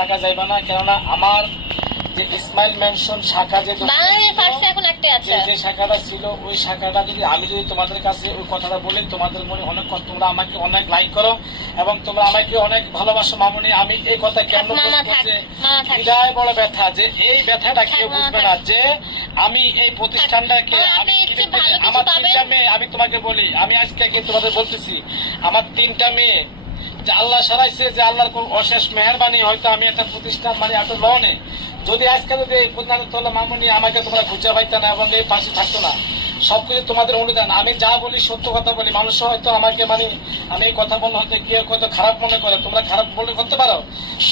শাখা যাইবা না কেননা আমার যে ইসমাইল মেনশন শাখা যে এখন একটা আছে। যে শাখাটা ছিল ওই শাখাটা যদি আমি যদি তোমাদের কাছে ওই কথাটা বলি তোমাদের মনে অনেক তোমরা আমাকে অনেক লাইক করো এবং তোমরা আমাকে অনেক ভালোবাসো মামনি। আমি এই কথা কেন মামা বলব থাক, যে মামা বড় ব্যথা যে এই ব্যথাটা কেউ বুঝবে না যে আমি এই প্রতিষ্ঠানটাকে আমি আমার তিনটা মেয়ে আমি তোমাকে বলি আমি আজকে তোমাদের বলতেছি আমার তিনটা মেয়ে যে আল্লাহ সারাইছে যে আল্লাহর কোন অশেষ মেহরবানি হয়তো আমি একটা প্রতিষ্ঠান মানে এত লনে। যদি আজকে যদি এই প্রতিষ্ঠান তোলা মামনি আমাকে তোমরা খুঁজে পাইতে না এবং এই পাশে থাকতো না, সবকিছু তোমাদের অনুদান। আমি যা বলি সত্য কথা বলি, মানুষ হয়তো আমাকে মানে আমি এই কথা বললে হয়তো কেউ হয়তো খারাপ মনে করে। তোমরা খারাপ মনে করতে পারো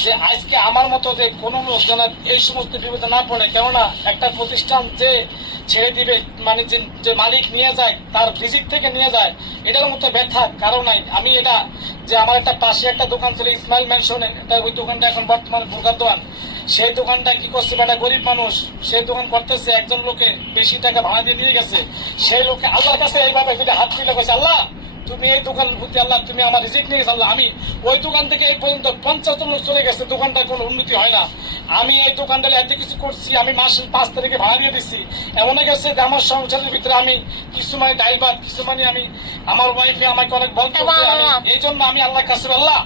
যে আজকে আমার মতো যে কোনো লোক যেন এই সমস্ত বিপদে না পড়ে। কেননা একটা প্রতিষ্ঠান যে ছেড়ে দিবে মানে যে মালিক নিয়ে যায়, তার ভিজিট থেকে নিয়ে যায়, এটার মতো ব্যথা, কারণ নাই। আমি এটা, যে আমার একটা পাশে একটা দোকান ছিল ইসমাইল ম্যানশনে এটা ওই দোকানটা এখন বর্তমানে বোরকার দোকান। সেই দোকানটা কি করছে একটা গরিব মানুষ সেই দোকান করতেছে, একজন লোকে বেশি টাকা ভাড়া দিয়ে দিয়ে গেছে। সেই লোকে আল্লাহর কাছে এইভাবে যদি হাত তুলে গেছে আল্লাহ, তুমি এই দোকান প্রতি আল্লাহ, তুমি আমার রিজিক নিয়ে গেছো আল্লাহ আমি ওই দোকান থেকে এই পর্যন্ত পঞ্চাশ জন চলে গেছে দোকানটা কোনো উন্নতি হয় না। আমি এই দোকানটা এত কিছু করছি আমি মাসের পাঁচ তারিখে ভাড়া দিয়ে দিচ্ছি এমন গেছে যে আমার সংসারের ভিতরে আমি কিছু মানে ডাইভার কিছু মানে আমি আমার ওয়াইফে আমাকে অনেক বল আমি এই জন্য আমি আল্লাহ কাছে আল্লাহ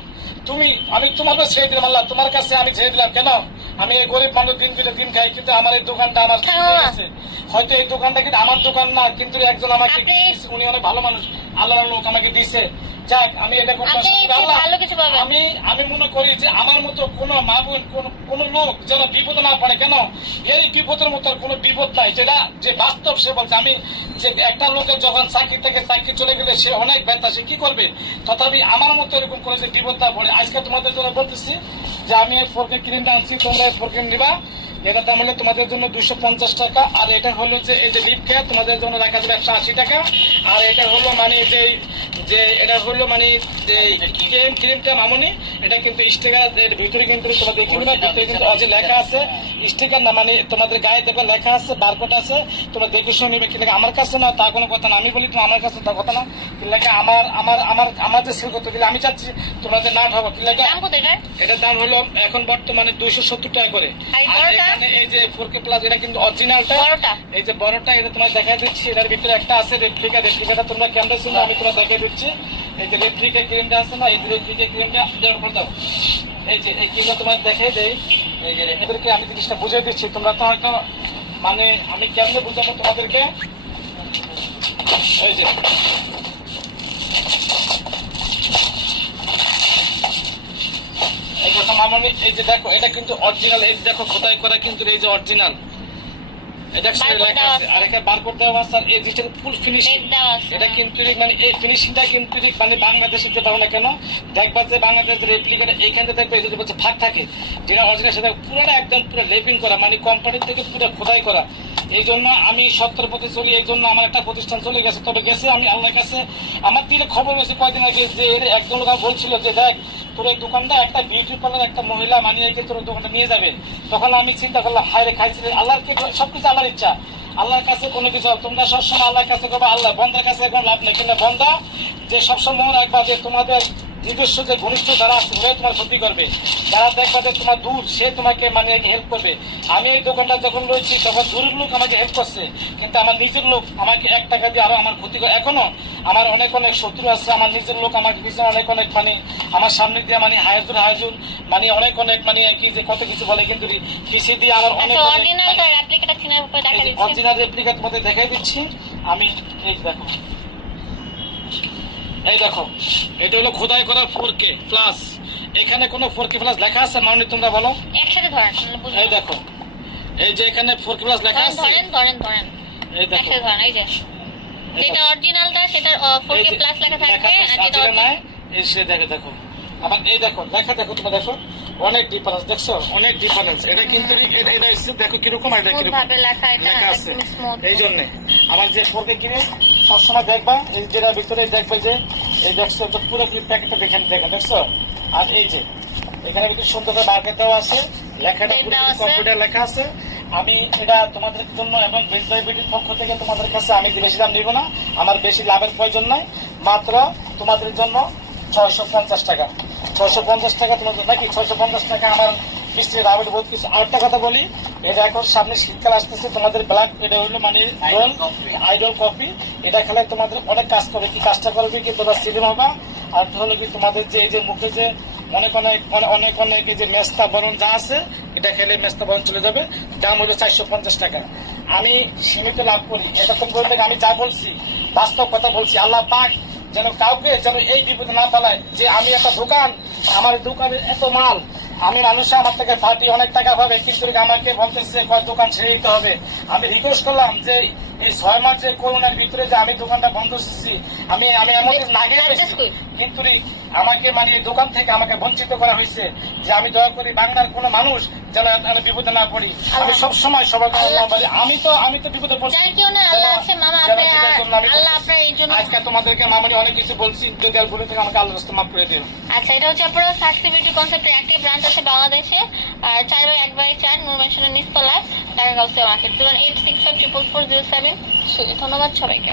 তুমি আমি তোমাকে ছেড়ে দিলাম আল্লাহ তোমার কাছে আমি ছেড়ে দিলাম কেন? আমি এই গরিব মানুষ দিন দুটো দিন খাই কিন্তু আমার এই দোকানটা আমার হ্যাঁ। আছে হয়তো এই দোকানটা কিন্তু আমার দোকান না কিন্তু একজন আমাকে উনি অনেক ভালো মানুষ আল্লাহর লোক আমাকে দিছে। যাক আমি এটা। আমি আমি মনে করি যে আমার মতো কোন মা বোন কোন লোক যেন বিপদ না পড়ে কেন? এই বিপদের মতো কোনো বিপদ নাই। যেটা যে বাস্তব সে বলছে আমি যে একটা লোকের যখন চাকরি থেকে চাকরি চলে গেলে সে অনেক ব্যথা সে কি করবে? তথাপি আমার মতো এরকম করে যে বিপদ না পড়ে। আজকে তোমাদের জন্য বলতেছি যে আমি এই ফোরকে ক্রিমটা আনছি, তোমরা এই ফোরকে নিবা। এটা দাম হলো তোমাদের জন্য দুশো পঞ্চাশ টাকা। আর এটা হলো যে এই যে লিপ কেয়ার তোমাদের জন্য রাখা যাবে একশো আশি টাকা। আর এটা হলো মানে যে যে এটা হলো মানে যে ক্রিম ক্রিমটা মামনি এটা কিন্তু স্টিকার ভিতরে কিন্তু তোমরা দেখে নিবে ভিতরে কিন্তু অজে লেখা আছে। স্টিকার না মানে তোমাদের গায়ে দেখবে লেখা আছে বারকোড আছে। তোমরা দেখে শুনে নিবে কিন্তু আমার কাছে না তা কোনো কথা না। আমি বলি তুমি আমার কাছে তা কথা না। কিন্তু আমার আমার আমার আমার যে সেল করতে গেলে আমি চাচ্ছি তোমরা যে না ভাবো কি লাগে দাম কত এটার? দাম হলো এখন বর্তমানে দুইশো সত্তর টাকা করে। আর এই এখানে এই যে ফোর কে প্লাস এটা কিন্তু অরিজিনালটা বড়টা? এই যে বড়টা এটা তোমার দেখা দিচ্ছি। এটার ভিতরে একটা আছে রেপ্লিকা রেপ্লিকাটা তোমরা ক্যামেরা শুনলে আমি তোমার দেখাই দিচ্ছি। এই যে রেপ্লিকা ক্রিমটা আছে না, এই রেপ্লিকা ক্রিমটা দেওয়ার পর দাও। এই যে, এই ক্রিমটা তোমার দেখাই দেই, এই যে এদেরকে আমি জিনিসটা বুঝিয়ে দিচ্ছি, তোমরা তো হয়তো মানে আমি কেমনে বুঝাবো তোমাদেরকে? এই যে। এই যে দেখো, এটা কিন্তু অরিজিনাল এই দেখো, খোদাই করা কিন্তু এই যে অরিজিনাল এটা এই ফুল ফিনিশিং। এটা কিন্তু মানে এই ফিনিশিংটা কিন্তু মানে বাংলাদেশে যে পারো না কেন? দেখবা যে বাংলাদেশের রেপ্লিকাটা এইখানে দেখবে এই যে বলছে ভাগ থাকে যেটা অরিজিনাল সেটা পুরোটা একদম পুরো লেপিং করা মানে থেকে পুরো খোদাই করা। এই জন্য আমি সত্তর পথে চলি এই জন্য আমার একটা প্রতিষ্ঠান চলে গেছে। তবে গেছে আমি আল্লাহর কাছে আমার দিলে খবর হয়েছে কয়দিন আগে যে এর একজন লোক বলছিল যে দেখ তোর এই দোকানটা একটা বিউটি পার্লার একটা মহিলা মানিয়ে রেখে তোর দোকানটা নিয়ে যাবে। তখন আমি চিন্তা করলাম, হায় রে, খাইছি আল্লাহর কি সবকিছু আল্লাহর ইচ্ছা। আল্লাহর কাছে কোনো কিছু তোমরা সবসময় আল্লাহর কাছে করব, আল্লাহ বন্ধার কাছে কোনো লাভ নেই। কিন্তু বন্ধা, যে সবসময় একবার যে তোমাদের নিজস্ব যে ঘনিষ্ঠ যারা আছে ওরাই তোমার ক্ষতি করবে। যারা দেখবা যে তোমার দূর সে তোমাকে মানে হেল্প করবে। আমি এই দোকানটা যখন রয়েছি তখন দূরের লোক আমাকে হেল্প করছে কিন্তু আমার নিজের লোক আমাকে এক টাকা দিয়ে আরও আমার ক্ষতি করে। এখনও আমার অনেক অনেক শত্রু আছে আমার নিজের লোক আমাকে পিছনে অনেক অনেক মানে আমার সামনে দিয়ে মানে হায়াজুর হায়াজুর মানে অনেক অনেক মানে কি যে কত কিছু বলে কিন্তু কৃষি দিয়ে আমার অনেক অরিজিনালটা রেপ্লিকাটা চিনার উপরে দেখা দিচ্ছি। অরিজিনাল রেপ্লিকা তোমাদের দেখাই দিচ্ছি। আমি এই দেখো। এই দেখো এটা হলো খোদাই করা ফোর কে প্লাস এখানে কোনো ফোর কে প্লাস লেখা আছে? মানে তোমরা বলো। একসাথে ধরেন এই দেখো এই যে এখানে ফোর কে প্লাস লেখা আছে? ধরেন ধরেন ধরেন। এই দেখো। একসাথে ধরেন এই যে। যেটা দেখো। অরিজিনালটা সেটা ফোর কে প্লাস লেখা থাকবে আর যেটা যেটা এই সে দেখো দেখো। আবার এই দেখো লেখা দেখো তোমরা দেখো। অনেক ডিফারেন্স দেখছ? অনেক ডিফারেন্স এটা কিন্তু এটা দেখো কীরকম এটা কীরকম? লেখা আছে। এই জন্য আমার যে ফোরকে কিনে সবসময় দেখবা এই যেটা ভিতরে দেখবে যে এই দেখছ তো পুরোপুরি প্যাকেটটা দেখেন দেখেন দেখছ? আর এই যে এখানে ভিতরে সুন্দর করে মার্কেট দেওয়া আছে লেখাটা পুরো কম্পিউটার লেখা আছে। আমি এটা তোমাদের জন্য এবং বেশ ডায়াবেটির পক্ষ থেকে তোমাদের কাছে আমি বেশি দাম নিব না আমার বেশি লাভের প্রয়োজন নাই মাত্র তোমাদের জন্য ছয়শো পঞ্চাশ টাকা। ছয়শো পঞ্চাশ টাকা তোমাদের নাকি ছয়শো পঞ্চাশ টাকা আমার বৃষ্টির আবেদ বহুত কিছু আরেকটা কথা বলি এটা এখন সামনে শীতকাল আসতেছে তোমাদের ব্ল্যাক এটা হলো মানে coffee। আইডল কফি এটা খেলে তোমাদের অনেক কাজ করবে কি কাজটা করবে কি তোমরা সিলিম হবা আর হলো কি তোমাদের যে এই যে মুখে যে অনেক অনেক অনেক অনেক অনেক যে মেস্তা বরণ যা আছে এটা খেলে মেস্তা বরণ চলে যাবে দাম হলো চারশো পঞ্চাশ টাকা আমি সীমিত লাভ করি এরকম করে থেকে আমি যা বলছি বাস্তব কথা বলছি আল্লাহ পাক যেন কাউকে যেন এই বিপদে না ফেলায় যে আমি একটা দোকান আমার দোকানে এত মাল আমি মানুষে আমার থেকে পার্টি অনেক টাকা পাবে। কিন্তু আমাকে বলতেছে দোকান ছেড়ে দিতে হবে। আমি রিকোয়েস্ট করলাম যে এই ছয় মাস করোনার ভিতরে যে আমি দোকানটা বন্ধ করছি আমি আমি এমন না। কিন্তু আমাকে মানে এই দোকান থেকে আমাকে বঞ্চিত করা হয়েছে যে আমি দয়া করি বাংলার কোনো মানুষ যেন বিপদে না পড়ি। আমি সব সময় সবার আমি তো আমি তো বিপদে পড়ছি। আজকে তোমাদেরকে মামনি অনেক কিছু বলছি যদি আর ভুলে থেকে আমাকে আল্লাহ রাস্তা মাফ করে দিও। আচ্ছা এটা হচ্ছে আপনার বিউটি কনসেপ্টের একটি ব্রাঞ্চ আছে বাংলাদেশে। আর চার বাই এক বাই চার নূর মেশনের নিচতলায় টাকা কাউসে market zero eight six five triple four zero seven ধন্যবাদ সবাইকে।